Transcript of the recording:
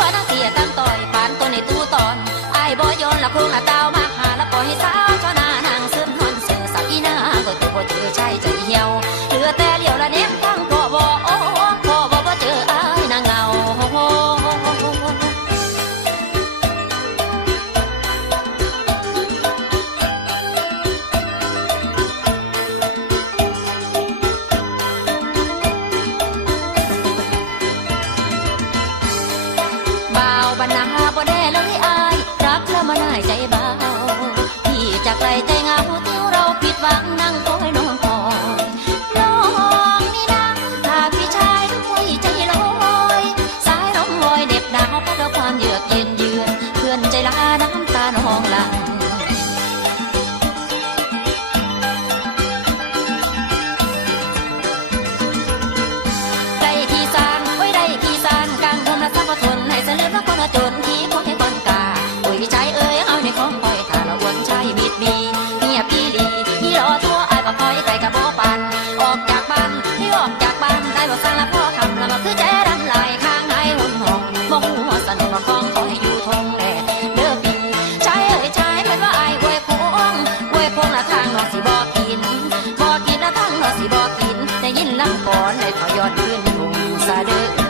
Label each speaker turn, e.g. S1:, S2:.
S1: ว่าตั้งเสียตั้งต่อยปานตัวในตู้ตอนไอ้บอยนละพงละเต้ามาหาละปล่อยให้สาวชน อนใจลาน้ำตาหนองหลัง matter.